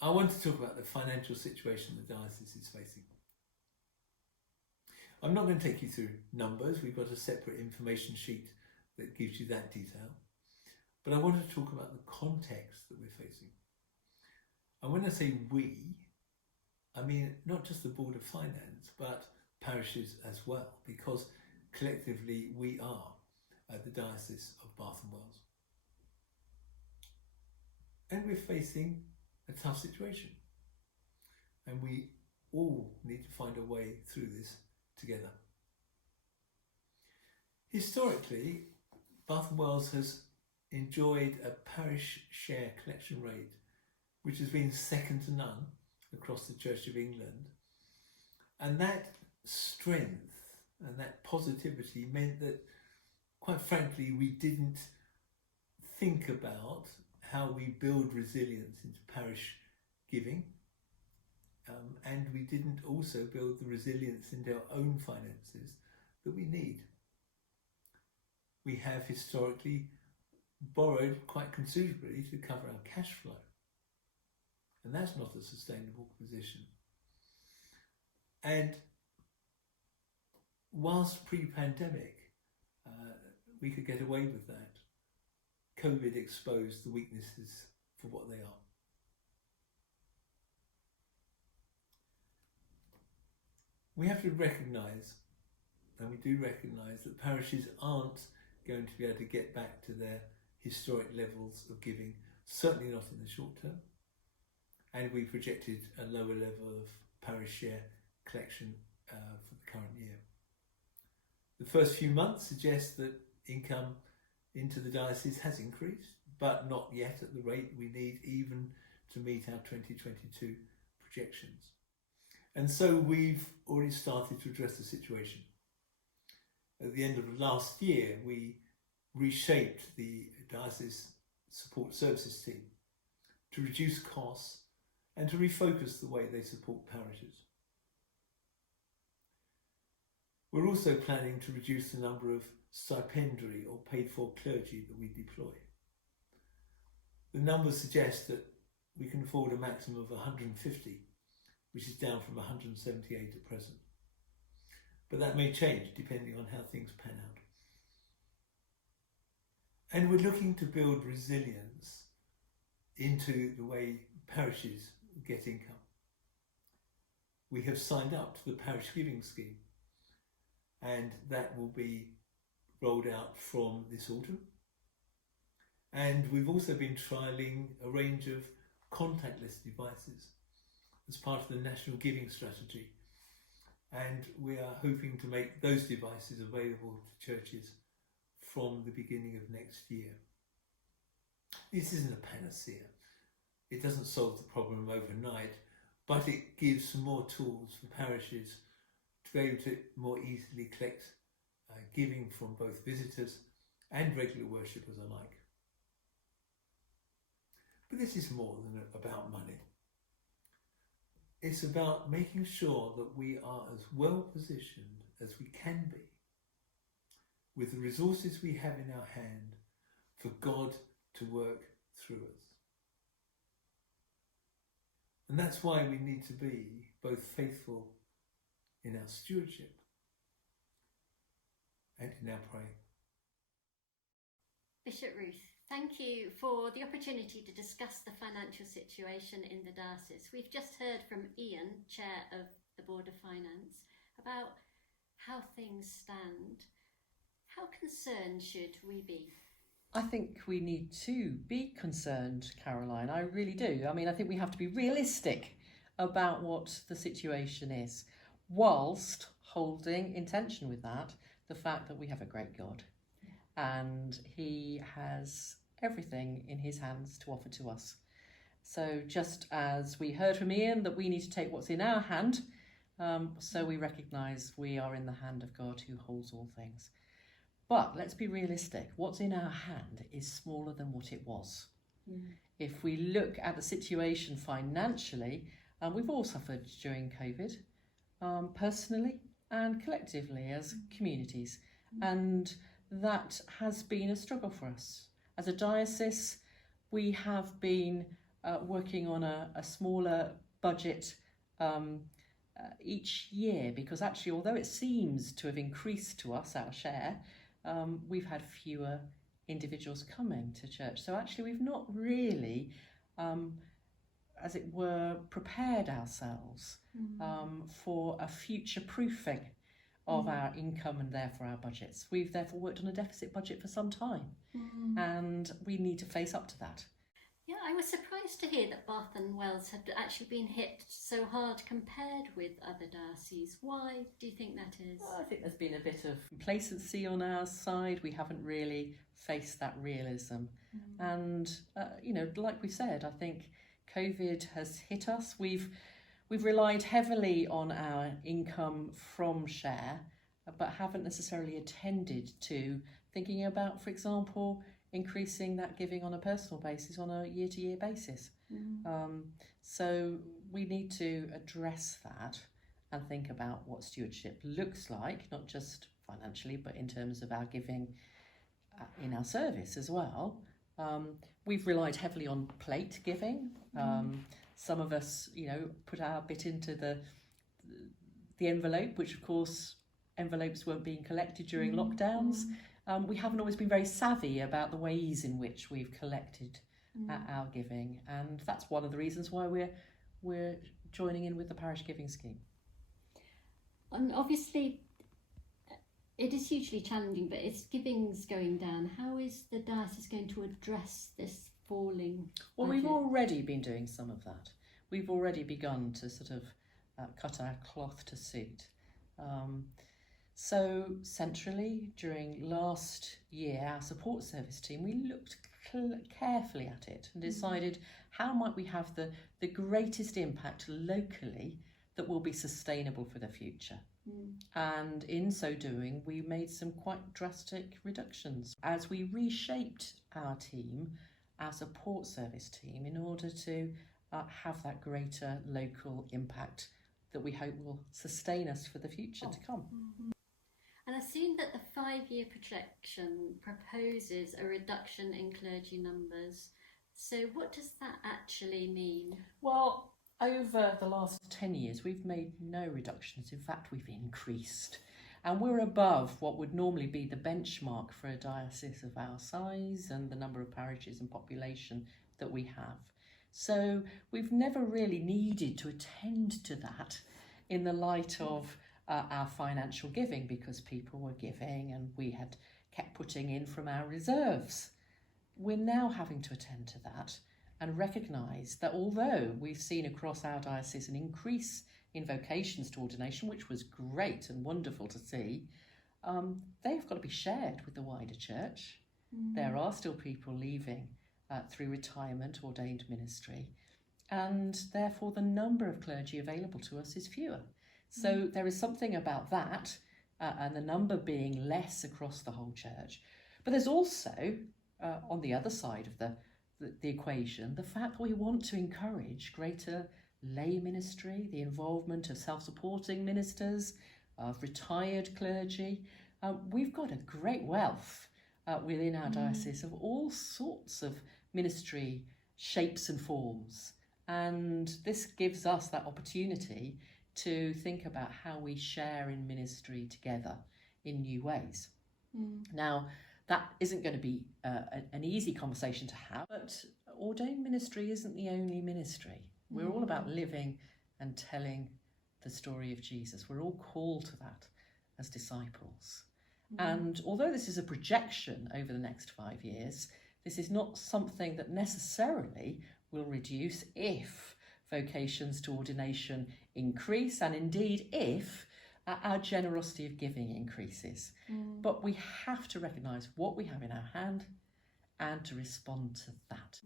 I want to talk about the financial situation the diocese is facing. I'm not going to take you through numbers. We've got a separate information sheet that gives you that detail. But I want to talk about the context that we're facing. And when I say we, I mean not just the Board of Finance, but parishes as well, because collectively we are the Diocese of Bath and Wells. And we're facing a tough situation. And we all need to find a way through this together. Historically, Bath and Wells has enjoyed a parish share collection rate which has been second to none across the Church of England. And that strength and that positivity meant that, quite frankly, we didn't think about how we build resilience into parish giving, and we didn't also build the resilience into our own finances that we need. We have historically borrowed quite considerably to cover our cash flow, and that's not a sustainable position. And whilst pre-pandemic we could get away with that, COVID exposed the weaknesses for what they are. We have to recognise, and we do recognise, that parishes aren't going to be able to get back to their historic levels of giving, certainly not in the short term. And we projected a lower level of parish share collection for the current year. The first few months suggest that income into the diocese has increased, but not yet at the rate we need even to meet our 2022 projections. And so we've already started to address the situation. At the end of last year, we reshaped the diocese support services team to reduce costs and to refocus the way they support parishes. We're also planning to reduce the number of stipendiary or paid for clergy that we deploy. The numbers suggest that we can afford a maximum of 150, which is down from 178 at present. But that may change depending on how things pan out. And we're looking to build resilience into the way parishes get income. We have signed up to the parish giving scheme, and that will be rolled out from this autumn. And we've also been trialling a range of contactless devices as part of the National Giving Strategy. And we are hoping to make those devices available to churches from the beginning of next year. This isn't a panacea. It doesn't solve the problem overnight, but it gives some more tools for parishes to be able to more easily collect giving from both visitors and regular worshippers alike. But this is more than about money. It's about making sure that we are as well positioned as we can be with the resources we have in our hand for God to work through us. And that's why we need to be both faithful in our stewardship and in our praying. Bishop Ruth, thank you for the opportunity to discuss the financial situation in the diocese. We've just heard from Ian, Chair of the Board of Finance, about how things stand. How concerned should we be? I think we need to be concerned, Caroline. I really do. I mean, I think we have to be realistic about what the situation is, whilst holding in tension with that the fact that we have a great God and he has everything in his hands to offer to us. So just as we heard from Ian that we need to take what's in our hand, so we recognise we are in the hand of God who holds all things. But let's be realistic. What's in our hand is smaller than what it was. If we look at the situation financially, we've all suffered during COVID, personally and collectively as communities. And that has been a struggle for us. As a diocese, we have been working on a smaller budget each year, because actually, although it seems to have increased to us our share, we've had fewer individuals coming to church. So actually, we've not really, as it were, prepared ourselves for a future proofing of our income and therefore our budgets. We've therefore worked on a deficit budget for some time, and we need to face up to that. Yeah, I was surprised to hear that Bath and Wells had actually been hit so hard compared with other dioceses. Why do you think that is? Well, I think there's been a bit of complacency on our side. We haven't really faced that realism. And, like we said, I think COVID has hit us. We've relied heavily on our income from share, but haven't necessarily attended to thinking about, for example, increasing that giving on a personal basis on a year-to-year basis. So we need to address that and think about what stewardship looks like, not just financially, but in terms of our giving in our service as well. We've relied heavily on plate giving. Some of us, put our bit into the envelope, which of course envelopes weren't being collected during lockdowns. We haven't always been very savvy about the ways in which we've collected our giving, and that's one of the reasons why we're joining in with the parish giving scheme. And obviously, it is hugely challenging, but its giving's going down. How is the diocese going to address this falling Well, budget? we've already been doing some of that. We've already begun to sort of cut our cloth to suit. So centrally, during last year, our support service team, we looked carefully at it and decided how might we have the greatest impact locally that will be sustainable for the future. And in so doing, we made some quite drastic reductions as we reshaped our team, our support service team, in order to have that greater local impact that we hope will sustain us for the future to come. And I've seen that the 5-year projection proposes a reduction in clergy numbers. So what does that actually mean? Well, over the last 10 years, we've made no reductions. In fact, we've increased. And we're above what would normally be the benchmark for a diocese of our size and the number of parishes and population that we have. So we've never really needed to attend to that in the light of our financial giving, because people were giving and we had kept putting in from our reserves. We're now having to attend to that and recognise that although we've seen across our diocese an increase in vocations to ordination, which was great and wonderful to see, they've got to be shared with the wider church. There are still people leaving through retirement, ordained ministry, and therefore the number of clergy available to us is fewer. So there is something about that and the number being less across the whole church. But there's also, on the other side of the equation, the fact that we want to encourage greater lay ministry, the involvement of self-supporting ministers, of retired clergy. We've got a great wealth within our diocese of all sorts of ministry shapes and forms. And this gives us that opportunity to think about how we share in ministry together in new ways. Now, that isn't going to be an easy conversation to have, but ordained ministry isn't the only ministry. We're all about living and telling the story of Jesus. We're all called to that as disciples. And although this is a projection over the next 5 years, this is not something that necessarily will reduce if vocations to ordination increase, and indeed if our generosity of giving increases. But we have to recognise what we have in our hand and to respond to that.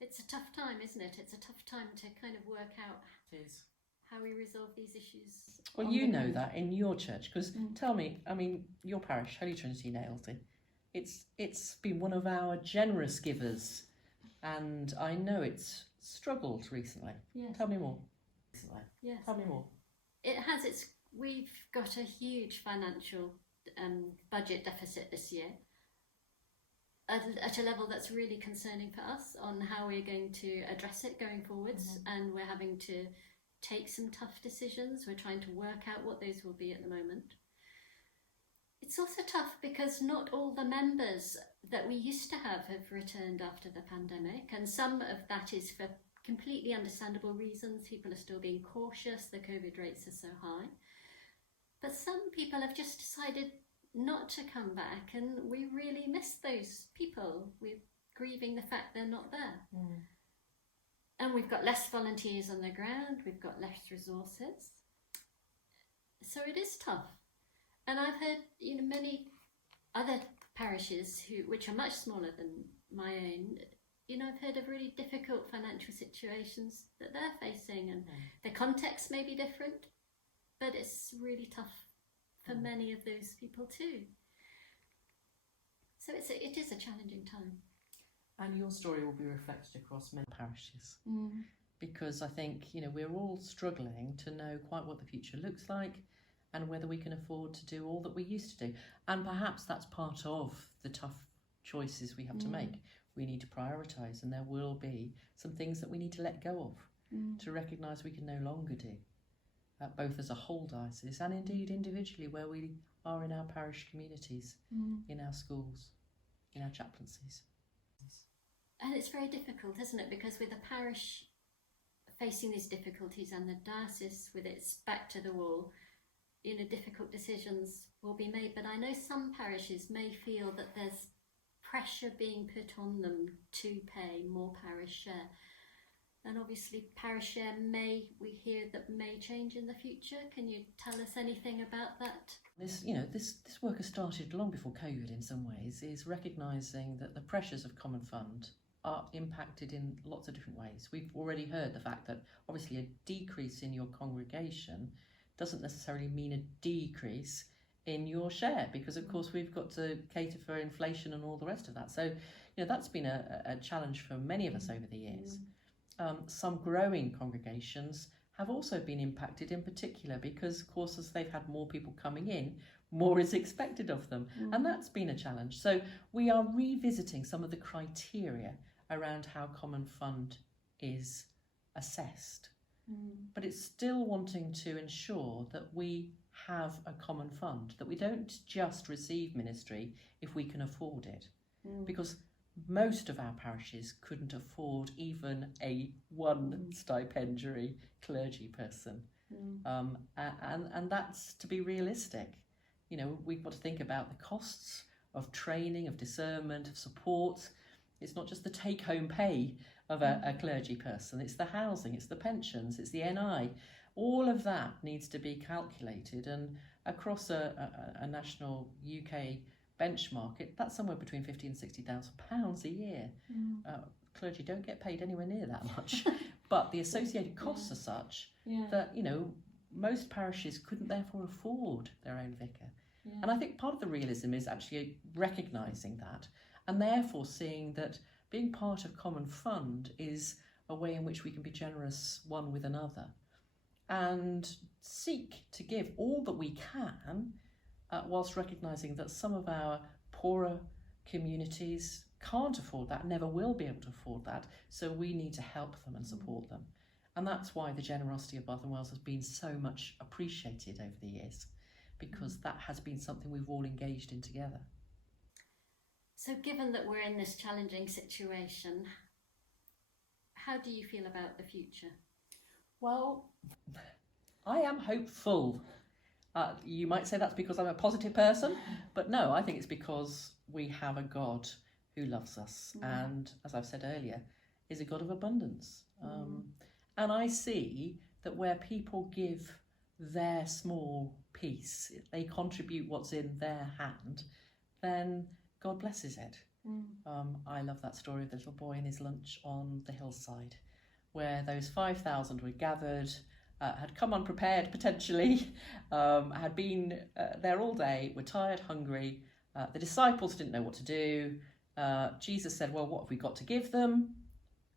It's a tough time, isn't it? It's a tough time to kind of work out It is. how we resolve these issues. Well, you know that in your church, because tell me, I mean, your parish, Holy Trinity in Aylesbury, it's been one of our generous givers, and I know it's struggled recently. Yes. Tell me more. Yes. Tell me more. It has. We've got a huge financial budget deficit this year. at a level that's really concerning for us on how we're going to address it going forwards, and we're having to take some tough decisions. We're trying to work out what those will be at the moment. It's also tough because not all the members that we used to have returned after the pandemic, and some of that is for completely understandable reasons. People are still being cautious, the COVID rates are so high. But some people have just decided not to come back, and we really miss those people. We're grieving the fact they're not there. And we've got less volunteers on the ground, we've got less resources. So it is tough. And I've heard, many other parishes which are much smaller than my own, I've heard of really difficult financial situations that they're facing, and the context may be different, but it's really tough for many of those people too. So it is a challenging time. And your story will be reflected across many parishes, because I think, we're all struggling to know quite what the future looks like and whether we can afford to do all that we used to do. And perhaps that's part of the tough choices we have to make. We need to prioritise, and there will be some things that we need to let go of to recognise we can no longer do, both as a whole diocese and indeed individually where we are in our parish communities, in our schools, in our chaplaincies. And it's very difficult, isn't it? Because with the parish facing these difficulties and the diocese with its back to the wall, difficult decisions will be made. But I know some parishes may feel that there's pressure being put on them to pay more parish share. And obviously parish share we hear that may change in the future. Can you tell us anything about that? This work has started long before COVID in some ways, is recognising that the pressures of Common Fund are impacted in lots of different ways. We've already heard the fact that obviously a decrease in your congregation doesn't necessarily mean a decrease in your share, because of course we've got to cater for inflation and all the rest of that. So that's been a challenge for many of us over the years. Some growing congregations have also been impacted in particular because, of course, as they've had more people coming in, more is expected of them. And that's been a challenge. So we are revisiting some of the criteria around how Common Fund is assessed. But it's still wanting to ensure that we have a common fund, that we don't just receive ministry if we can afford it. Because most of our parishes couldn't afford even a one stipendiary clergy person. And that's to be realistic. We've got to think about the costs of training, of discernment, of support. It's not just the take-home pay of a clergy person, it's the housing, it's the pensions, it's the NI. All of that needs to be calculated, and across a national UK benchmark, that's somewhere between £50,000 and £60,000 a year. Clergy don't get paid anywhere near that much, but the associated costs are such that most parishes couldn't therefore afford their own vicar. And I think part of the realism is actually recognising that, and therefore seeing that being part of Common Fund is a way in which we can be generous one with another and seek to give all that we can, whilst recognising that some of our poorer communities can't afford that, never will be able to afford that, so we need to help them and support them. And that's why the generosity of Bath and Wells has been so much appreciated over the years, because that has been something we've all engaged in together. So given that we're in this challenging situation, how do you feel about the future? Well, I am hopeful. You might say that's because I'm a positive person, but no, I think it's because we have a God who loves us and, as I've said earlier, is a God of abundance. And I see that where people give their small piece, they contribute what's in their hand, then God blesses it. I love that story of the little boy and his lunch on the hillside, where those 5,000 were gathered, had come unprepared potentially, had been there all day, were tired, hungry. The disciples didn't know what to do. Jesus said, well, what have we got to give them?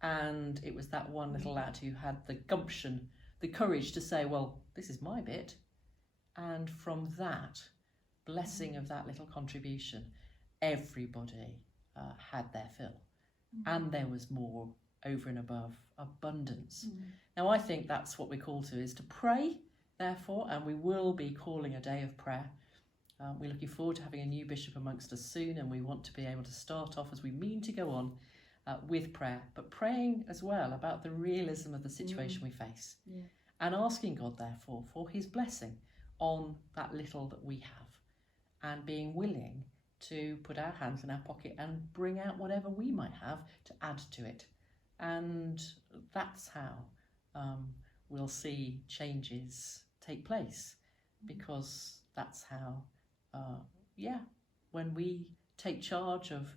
And it was that one little lad who had the gumption, the courage to say, well, this is my bit. And from that blessing of that little contribution, everybody had their fill, and there was more over and above abundance. Now, I think that's what we're called to, is to pray, therefore, and we will be calling a day of prayer. We're looking forward to having a new bishop amongst us soon, and we want to be able to start off as we mean to go on with prayer, but praying as well about the realism of the situation we face, and asking God, therefore, for his blessing on that little that we have, and being willing to put our hands in our pocket and bring out whatever we might have to add to it. And that's how we'll see changes take place, because that's how, when we take charge of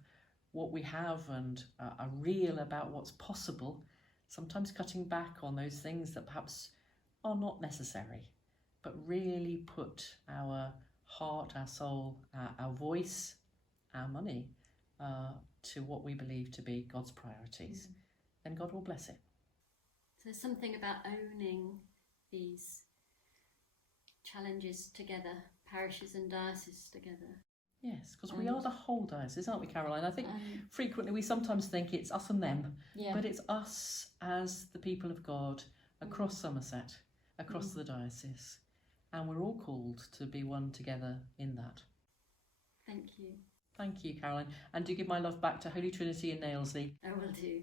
what we have and are real about what's possible, sometimes cutting back on those things that perhaps are not necessary, but really put our heart, our soul, our voice, our money to what we believe to be God's priorities, then God will bless it. So there's something about owning these challenges together, parishes and dioceses together. Yes, because we are the whole diocese, aren't we, Caroline? I think frequently we sometimes think it's us and them, but it's us as the people of God across Somerset, across the diocese, and we're all called to be one together in that. Thank you. Thank you, Caroline, and do give my love back to Holy Trinity in Nailsea. I will do.